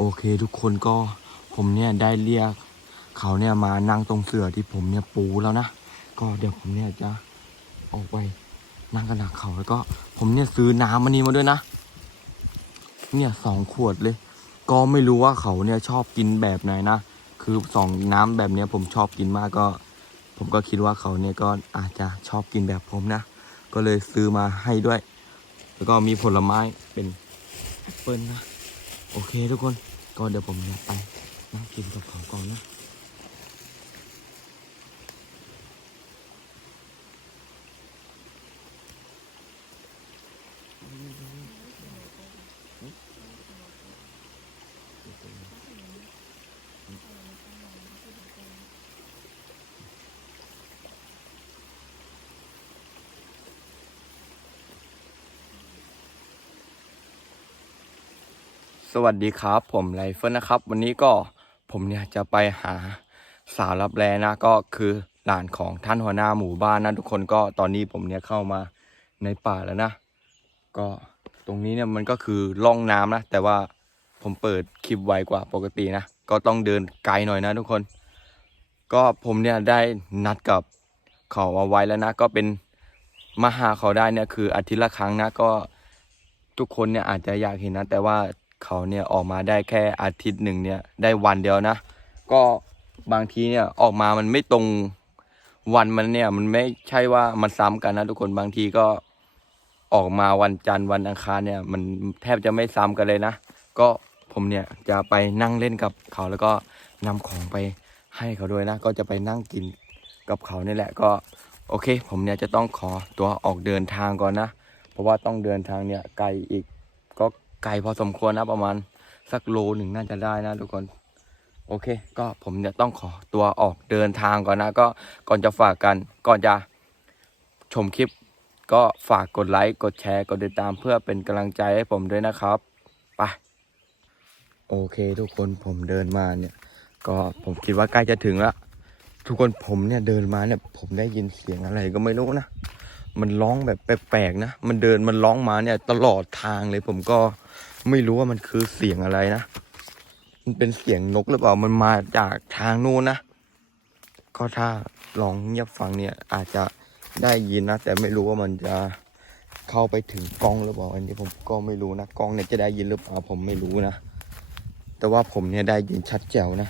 โอเคทุกคนก็ผมเนี่ยได้เรียกเขาเนี่ยมานั่งตรงเสือที่ผมเนี่ยปูแล้วนะ ก็เดี๋ยวผมเนี่ยจะออกไปนั่งกันหนักเขาแล้วก็ ผมเนี่ยซื้อน้ำมันนี้มาด้วยนะ เนี่ยสองขวดเลย ก็ไม่รู้ว่าเขาเนี่ยชอบกินแบบไหนนะ คือสองน้ำแบบเนี้ยผมชอบกินมากก็ ผมก็คิดว่าเขาเนี่ยก็อาจจะชอบกินแบบผมนะ ก็เลยซื้อมาให้ด้วย แล้วก็มีผลไม้เป็นแอปเปิลนะ โอเคทุกคน ก็เดี๋ยวผมจะไปนั่งกินกับเขาก่อนนะ สวัสดีครับผมไรเฟิลนะครับ วันนี้ก็ผมเนี่ยจะไปหาสาวรับแลนะก็คือหลานของท่านหัวหน้าหมู่บ้านนะทุกคนก็ตอนนี้ผมเนี่ยเข้ามาในป่าแล้วนะ ก็ตรงนี้เนี่ยมันก็คือร่องน้ำนะแต่ว่าผมเปิดคลิปไวกว่าปกตินะ ก็ต้องเดินไกลหน่อยนะทุกคน ก็ผมเนี่ยได้นัดกับเขาเอาไว้แล้วนะ ก็เป็นมาหาเขาได้เนี่ยคืออาทิตย์ละครั้งนะก็ทุกคนเนี่ยอาจจะอยากเห็นนะ แต่ว่า เขาเนี่ยออกมาได้แค่อาทิตย์หนึ่งเนี่ยได้วันเดียวนะ ก็บางทีเนี่ยออกมามันไม่ตรงวันมันเนี่ยมันไม่ใช่ว่ามันซ้ำกันนะทุกคนบางทีก็ออกมาวันจันทร์วันอังคารเนี่ย มันแทบจะไม่ซ้ำกันเลยนะ ก็ผมเนี่ยจะไปนั่งเล่นกับเขาแล้วก็นำของไปให้เขาด้วยนะ ก็จะไปนั่งกินกับเขานี่แหละก็โอเค ผมเนี่ยจะต้องขอตัวออกเดินทางก่อนนะ เพราะว่าต้องเดินทางเนี่ยไกลอีก ไกลพอสมควรนะประมาณสักโลหนึ่งน่าจะได้นะทุกคน โอเค ก็ผมจะต้องขอตัวออกเดินทางก่อนนะ ก็ก่อนจะฝากกัน ก่อนจะชมคลิป ก็ฝากกดไลค์กดแชร์กดติดตามเพื่อเป็นกำลังใจให้ผมด้วยนะครับไปโอเค ทุกคนผมเดินมาเนี่ย ก็ผมคิดว่าใกล้จะถึงแล้วทุกคนผมเนี่ยเดินมาเนี่ย ผมได้ยินเสียงอะไรก็ไม่รู้นะ มันร้องแบบแปลกๆนะ มันเดินมันร้องมาเนี่ยตลอดทางเลยผมก็ ไม่รู้ว่ามันคือเสียงอะไรนะ มันเป็นเสียงนกหรือเปล่า มันมาจากทางนู้นนะ ก็ถ้าลองเงียบฟังเนี่ย อาจจะได้ยินนะ แต่ไม่รู้ว่ามันจะเข้าไปถึงกล้องหรือเปล่า อันนี้ผมก็ไม่รู้นะ กล้องเนี่ยจะได้ยินหรือเปล่าผมไม่รู้นะ แต่ว่าผมเนี่ยได้ยินชัดแจ๋วนะ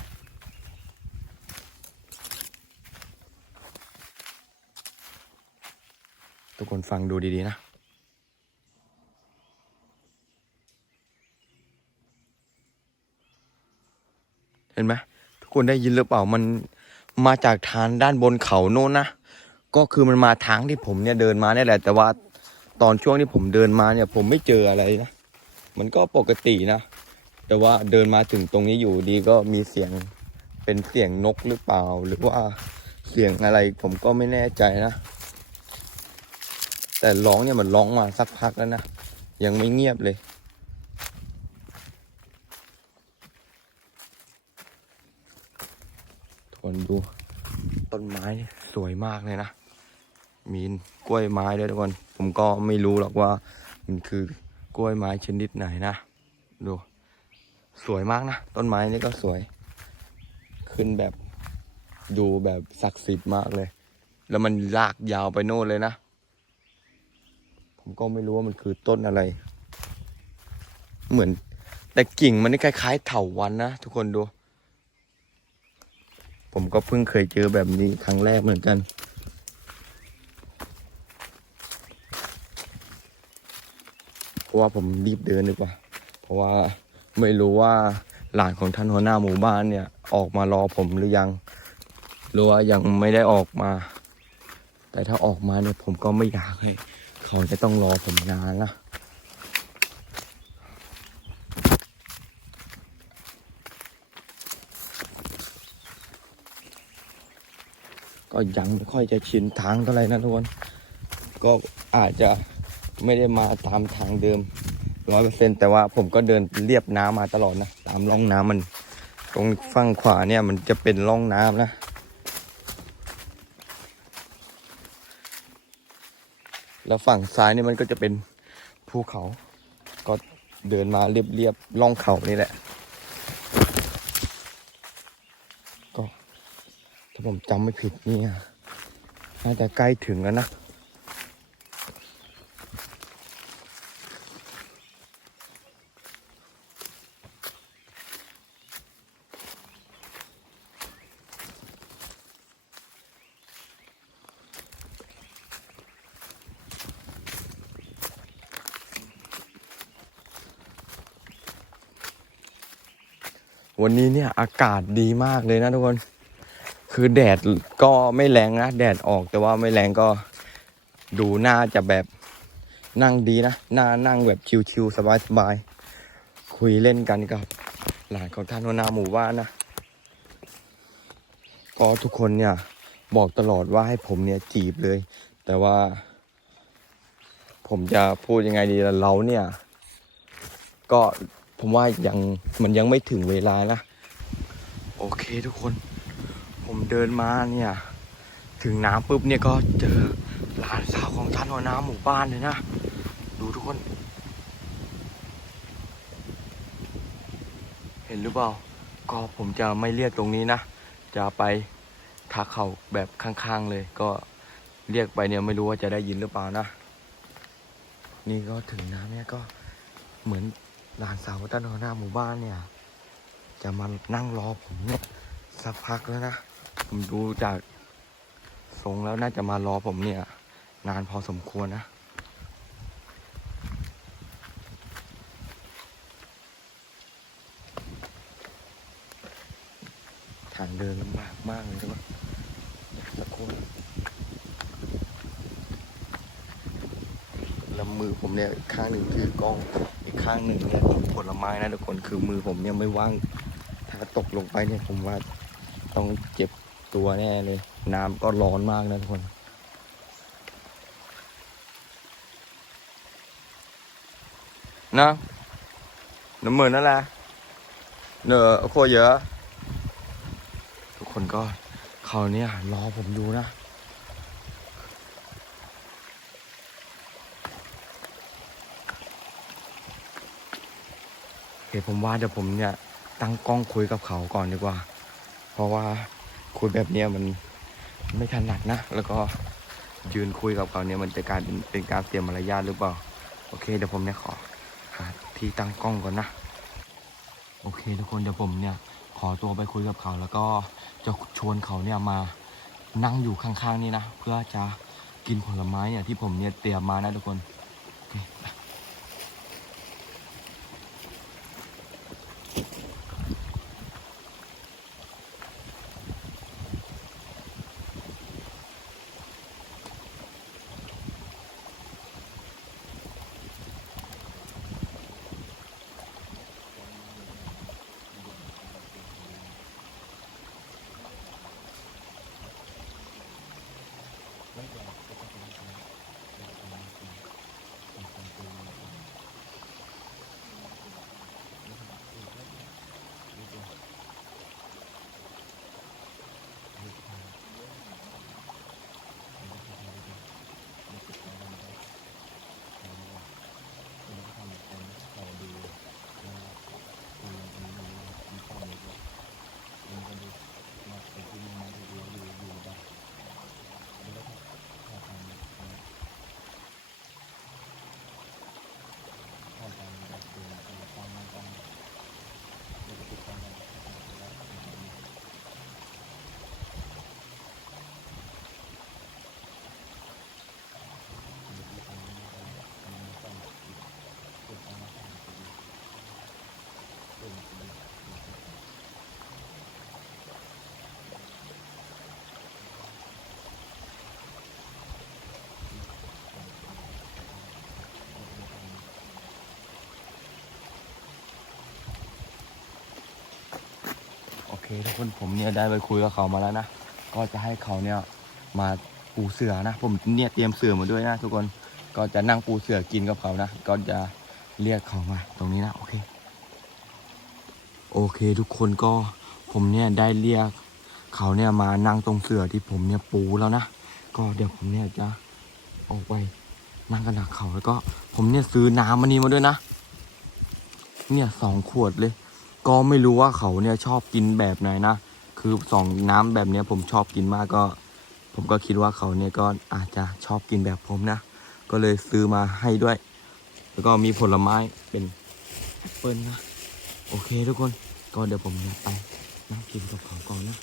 ทุกคนฟังดูดีๆนะ ห็นไหมทุกคนได้ยินหรือเปล่ามันมาจากทางด้านบนเขาโน้นนะก็คือมันมาทางที่ผมเนี่ยเดินมาเนี่ยแหละ แต่ว่าตอนช่วงที่ผมเดินมาเนี่ย ผมไม่เจออะไรนะมันก็ปกตินะแต่ว่าเดินมาถึงตรงนี้อยู่ดีก็มีเสียงเป็นเสียงนกหรือเปล่า หรือว่าเสียงอะไรผมก็ไม่แน่ใจนะ แต่ร้องเนี่ยมันร้องมาสักพักแล้วนะยังไม่เงียบเลย ทุกคน ดู ต้นไม้สวยมากเลยนะ มีกล้วยไม้ด้วยทุกคน ผมก็ไม่รู้หรอกว่า มันคือกล้วยไม้ชนิดไหนนะ ดู สวยมากนะ ต้นไม้นี่ก็สวย ขึ้นแบบดูแบบศักดิ์สิทธิ์มากเลย แล้วมันลากยาวไปโน่นเลยนะ ผมก็ไม่รู้ว่ามันคือต้นอะไร เหมือนแต่กิ่งมันนี่คล้ายๆเถาวันนะทุกคนดู ผมก็เพิ่งเคยเจอแบบนี้ครั้งแรกเหมือนกัน เพราะว่าผมรีบเดินดีกว่า เพราะว่าไม่รู้ว่าหลานของท่านหัวหน้าหมู่บ้านเนี่ย ออกมารอผมหรือยัง หรือว่ายังไม่ได้ออกมา แต่ถ้าออกมาเนี่ยผมก็ไม่อยากให้ เขาจะต้องรอผมนานนะ ก็ยังไม่ค่อยจะชินทางเท่าไหร่นะทุกคนก็อาจจะไม่ได้มาตามทางเดิมร้อยเปอร์เซ็นแต่ว่าผมก็เดินเรียบน้ำมาตลอดนะตามร่องน้ำมัน ตรงฝั่งขวาเนี่ยมันจะเป็นร่องน้ำนะแล้วฝั่งซ้ายนี่มันก็จะเป็นภูเขา ก็เดินมาเรียบๆร่องเขานี่แหละ ถ้าผมจำไม่ผิดนี่น่าจะใกล้ถึงแล้วนะวันนี้เนี่ยอากาศดีมากเลยนะทุกคน คือแดดก็ไม่แรงนะแดดออกแต่ว่าไม่แรงก็ดูน่าจะแบบนั่งดีนะน่านั่งแบบชิวๆสบายๆคุยเล่นกันกับ หลานของท่านหัวหน้าหมู่บ้านนะก็ทุกคนเนี่ยบอกตลอดว่าให้ผมเนี่ยจีบเลย แต่ว่า ผมจะพูดยังไงดีล่ะเราเนี่ย ก็ผมว่ายังมันยังไม่ถึงเวลานะ โอเคทุกคน ผมเดินมาเนี่ย ถึงน้ำปุ๊บเนี่ยก็เจอหลานสาวของท่านหัวหน้าหมู่บ้านเลยนะ ดูทุกคน เห็นหรือเปล่า ก็ผมจะไม่เรียกตรงนี้นะ จะไปทักเขาแบบข้างๆเลย ก็เรียกไปเนี่ยไม่รู้ว่าจะได้ยินหรือเปล่านะ นี่ก็ถึงน้ำเนี่ยก็เหมือนหลานสาวท่านหัวหน้าหมู่บ้านเนี่ย จะมานั่งรอผมเนี่ยสักพักแล้วนะ ผมดูจากทรงแล้วน่าจะมารอผมเนี่ย นานพอสมควรนะ ทางเดินลำบากมากเลยใช่ไหมสักคนล้วมือผมเนี่ยข้างหนึ่งถือกล้อง อีกข้างหนึ่งเนี่ยผลไม้นะทุกคนคือมือผมเนี่ยไม่ว่าง ถ้าตกลงไปเนี่ยผมว่าต้องเจ็บ ตัวแน่เลย น้ำก็ร้อนมากนะทุกคน นะน้ำมือนั่นแหละเนอโครเยอะ ทุกคนก็เขาเนี่ยรอผมอยู่นะโอเคผมว่าเดี๋ยวผมเนี่ยตั้งกล้องคุยกับเขาก่อนดีกว่า เพราะว่า คุยแบบนี้มันไม่ถนัดนะ แล้วก็ยืนคุยกับเขาเนี่ยมันจะการเป็นเป็นการเตรียมมารยาทหรือเปล่า โอเคเดี๋ยวผมเนี่ยขอหาที่ตั้งกล้องก่อนนะ โอเค ทุกคนเดี๋ยวผมเนี่ยขอตัวไปคุยกับเขา แล้วก็จะชวนเขาเนี่ยมานั่งอยู่ข้างๆนี่นะ เพื่อจะกินผลไม้เนี่ยที่ผมเนี่ยเตรียมมานะทุกคน โอเค คทุกคนผมเนี่ยได้ไปคุยกับเขามาแล้วนะ ก็จะให้เขาเนี่ยมาปูเสือนะ ผมเนี่ยเตรียมเสือมาด้วยนะ ทุกคนก็จะนั่งปูเสือกินกับเขานะ ก็จะเรียกเขามาตรงนี้นะโอเค โอเคทุกคนก็ผมเนี่ยได้เรียกเขาเนี่ยมานั่งตรงเสือที่ผมเนี่ยปูแล้วนะ ก็เดี๋ยวผมเนี่ยจะออกไปนั่งกันหนักเขาแล้วก็ ผมเนี่ยซื้อน้ำมันนี้มาด้วยนะ เนี่ยสองขวดเลย ก็ไม่รู้ว่าเขาเนี่ยชอบกินแบบไหนนะ คือสองน้ำแบบเนี้ยผมชอบกินมากก็ ผมก็คิดว่าเขาเนี่ยก็อาจจะชอบกินแบบผมนะ ก็เลยซื้อมาให้ด้วย แล้วก็มีผลไม้เป็นแอปเปิลนะ โอเคทุกคน ก็เดี๋ยวผมจะไปนั่งกินกับเขาก่อนนะ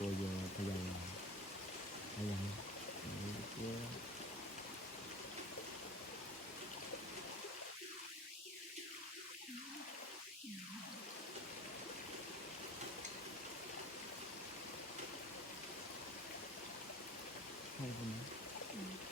เนโอโกโยพ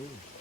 cool.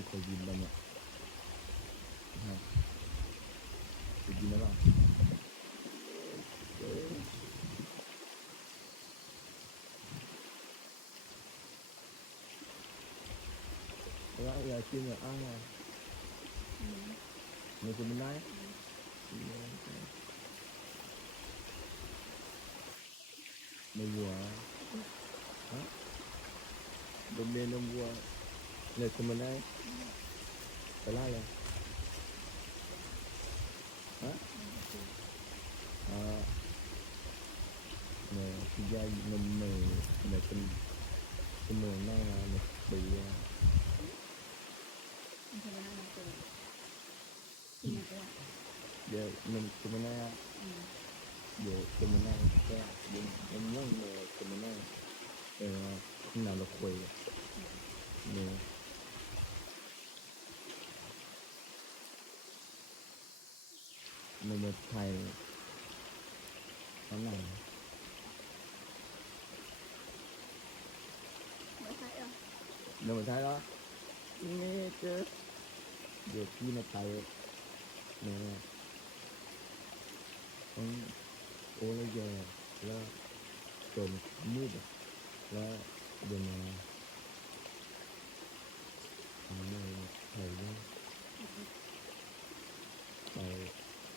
ไม่เคยยินเลยเนี่ยนะครับเคยยินแล้วหรอแล้วอยากกินเหรออ้าวมันกินไม่ได้ mày vừa đó đâm lên đâm vừa เนี่ยคุณมันได้ไปไล่เลยฮะอ่าเนี่ยคือยายมันเหนื่อยเนี่ยเป็นเป็นเหนื่อยแน่นะเนี่ยปีอะเดี๋ยวมันจะมาแน่เดี๋ยวจะมาแน่แกยังยังนั่งเลยจะมาแน่เออขนาดเราคุยเนี่ย มันจะไทยตอนไหนไม่ใช่หรอเดี๋ยวมัใช่หรอนี่เจอเดี๋ยวพี่มาไทยเนี่ยต้องโอ้ละแย่แล้วจนมืดแล้วเดี๋ยวมาทำไรไทยเนี่ยไป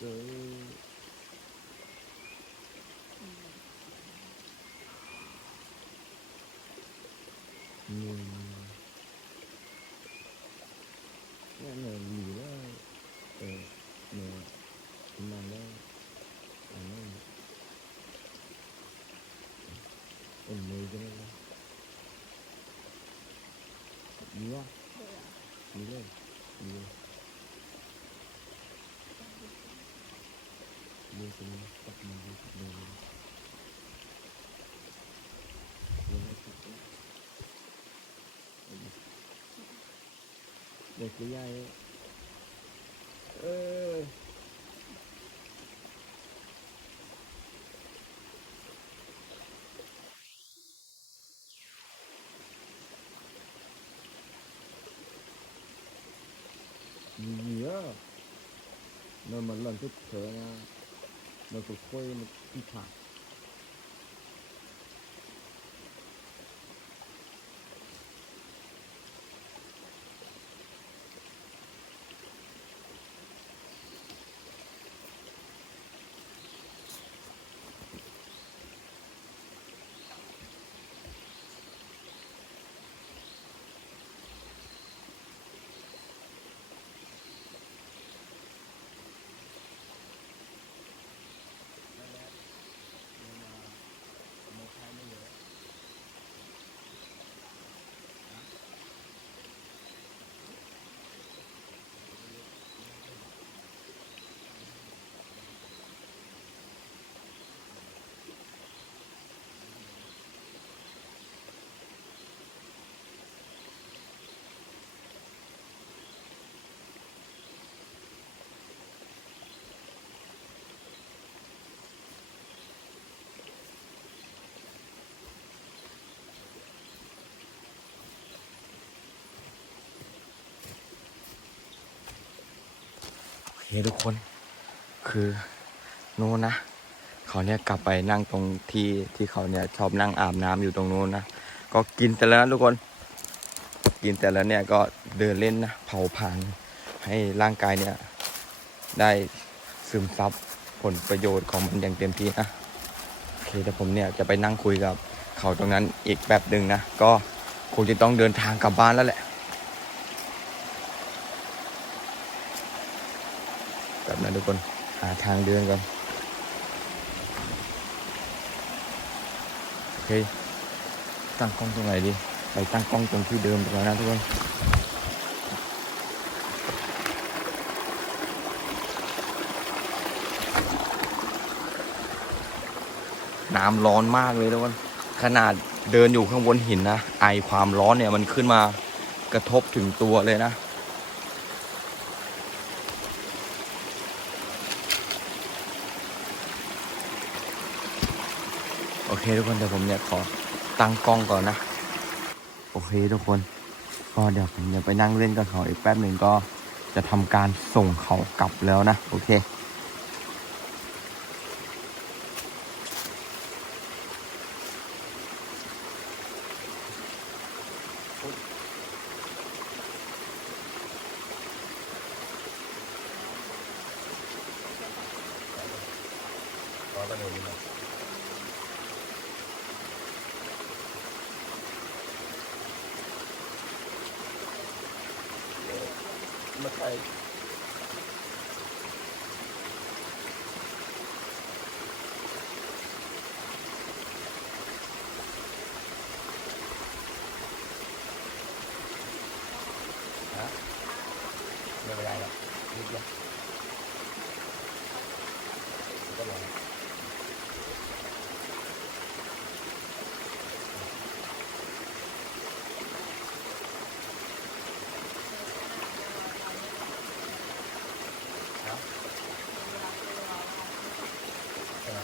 rồi nhiều cái này mì đó ờ mì mà nó à nó em mì cho nó mì không mì lên mì lên dia kena stop lagi tak boleh boleh tak tu dah keluar ya eh Yeah. Nó mà lần thức thở nha Local Aquarium at Peacock. Đi thẳng ทุกคนคือโน้นนะเขาเนี่ยกลับไปนั่งตรงที่ที่เขาเนี่ยชอบนั่งอาบน้ำอยู่ตรงโน้นนะก็กินแต่แล้วนะทุกคน กินแต่แล้วเนี่ยก็เดินเล่นนะเผาผลาญให้ร่างกายเนี่ยได้ซึมซับผลประโยชน์ของมันอย่างเต็มที่นะโอเคแต่ผมเนี่ยจะไปนั่งคุยกับเขาตรงนั้นอีกแบบหนึ่งนะก็คงจะต้องเดินทางกลับบ้านแล้วแหละแบบ นั้นทุกคน หาทางเดินก่อน โอเค ตั้งกล้องตรงไหนดี ไปตั้งกล้องตรงที่เดิมกว่านะทุกคนน้ำร้อนมากเลยทุกคนขนาดเดินอยู่ข้างบนหินนะ ไอความร้อนเนี่ยมันขึ้นมากระทบถึงตัวเลยนะ เคทุกคนเดี๋ยวผมเนี่ยขอตั้งกล้องก่อนนะ โอเคทุกคน ก็เดี๋ยวผมจะไปนั่งเล่นกับเขาอีกแป๊บหนึ่งก็จะทำการส่งเขากลับแล้วนะ โอเคมาถ่า ยฮะไม่เป็นไรหรอกนิดเดียวก็ลองใช่ไหม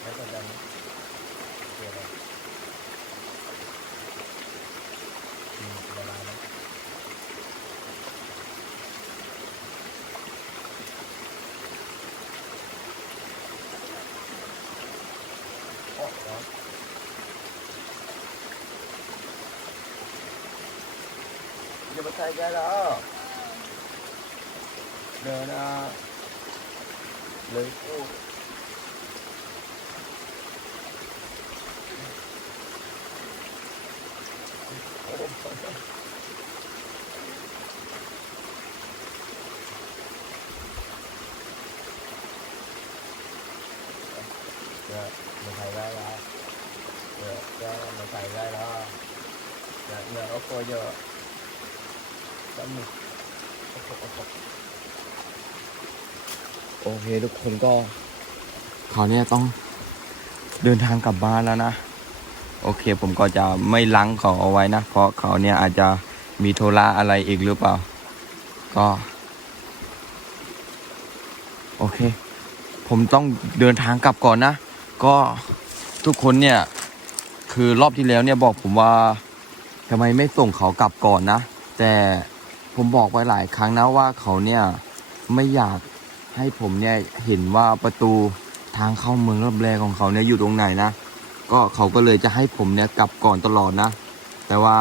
แล้วก็จะเกี่ยวอะไรอืมละลายแล้ว โอ้ร้อน จะมาใส่แกแล้วเดินอะเลยโอ้โอ้เดี๋ยวมาใส่ได้แล้วเดี๋ยวจะมาใส่ได้แล้วเดี๋ยวเดี๋ยวเอาตัวเยอะแป๊บนึงโอเคทุกคนก็เขาวเนี่ยต้องเดินทางกลับบ้านแล้วนะ โอเคผมก็จะไม่ลังเขาเอาไว้นะ เพราะเขาเนี่ยอาจจะมีโทระอะไรอีกหรือเปล่า ก็ โอเค ผมต้องเดินทางกลับก่อนนะ ก็ทุกคนเนี่ย คือรอบที่แล้วเนี่ยบอกผมว่าทำไมไม่ส่งเขากลับก่อนนะ แต่ ผมบอกไปหลายครั้งนะว่าเขาเนี่ยไม่อยากให้ผมเนี่ยเห็นว่าประตูทางเข้าเมืองรับแลของเขาเนี่ยอยู่ตรงไหนนะ ก็เขาก็เลยจะให้ผมเนี่ยกลับก่อนตลอดนะ แต่ว่า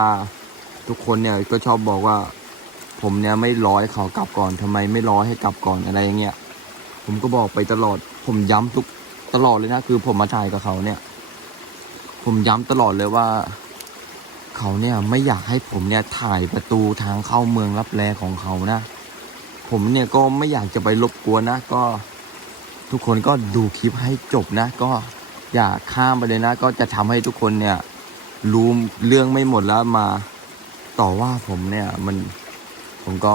ทุกคนเนี่ยก็ชอบบอกว่า ผมเนี่ยไม่ร้อยเขากลับก่อนทำไมไม่ร้อยให้กลับก่อนอะไรอย่างเงี้ย ผมก็บอกไปตลอด ผมย้ำทุกตลอดเลยนะ คือผมมาถ่ายกับเขาเนี่ย ผมย้ำตลอดเลยว่า เขาเนี่ยไม่อยากให้ผมเนี่ยถ่ายประตูทางเข้าเมืองรับแลของเขานะ ผมเนี่ยก็ไม่อยากจะไปรบกวนนะ ก็ ทุกคนก็ดูคลิปให้จบนะ ก็อย่าข้ามไปเลยนะ ก็จะทำให้ทุกคนเนี่ยรู้เรื่องไม่หมดแล้วมาต่อว่าผมเนี่ยมันผมก็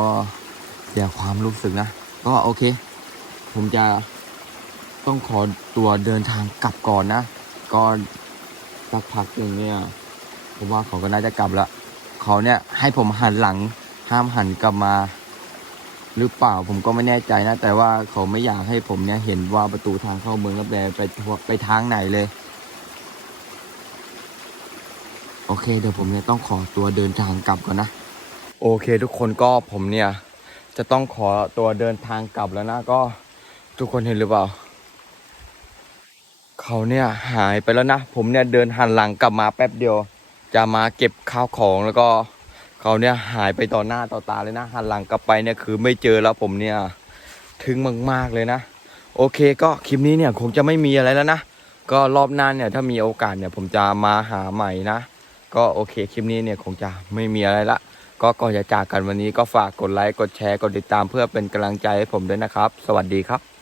เสียความรู้สึกนะ ก็โอเค ผมจะต้องขอตัวเดินทางกลับก่อนนะ ก็สักพักหนึ่งเนี่ย ผมว่าเขาก็น่าจะกลับละเขาเนี่ยให้ผมหันหลังห้ามหันกลับมา หรือเปล่าผมก็ไม่แน่ใจนะ แต่ว่าเขาไม่อยากให้ผมเนี่ยเห็นว่าประตูทางเข้าเมืองรับแลไปทั่วไปทางไหนเลย โอเค เดี๋ยวผมเนี่ยต้องขอตัวเดินทางกลับก่อนนะ โอเคทุกคนก็ผมเนี่ย จะต้องขอตัวเดินทางกลับแล้วนะก็ทุกคนเห็นหรือเปล่าเขาเนี่ยหายไปแล้วนะ ผมเนี่ยเดินหันหลังกลับมาแป๊บเดียว จะมาเก็บข้าวของแล้วก็เขาเนี่ยหายไปต่อหน้าต่อตาเลยนะหันหลังกลับไปเนี่ยคือไม่เจอแล้วผมเนี่ยทึ่งมากๆเลยนะ โอเคก็คลิปนี้เนี่ยคงจะไม่มีอะไรแล้วนะก็รอบหน้าเนี่ยถ้ามีโอกาสเนี่ยผมจะมาหาใหม่นะ ก็โอเคคลิปนี้เนี่ยคงจะไม่มีอะไรละ ก็ก่อนจะจากกันวันนี้ก็ฝากกดไลค์กดแชร์กดติดตามเพื่อเป็นกำลังใจให้ผมด้วยนะครับ สวัสดีครับ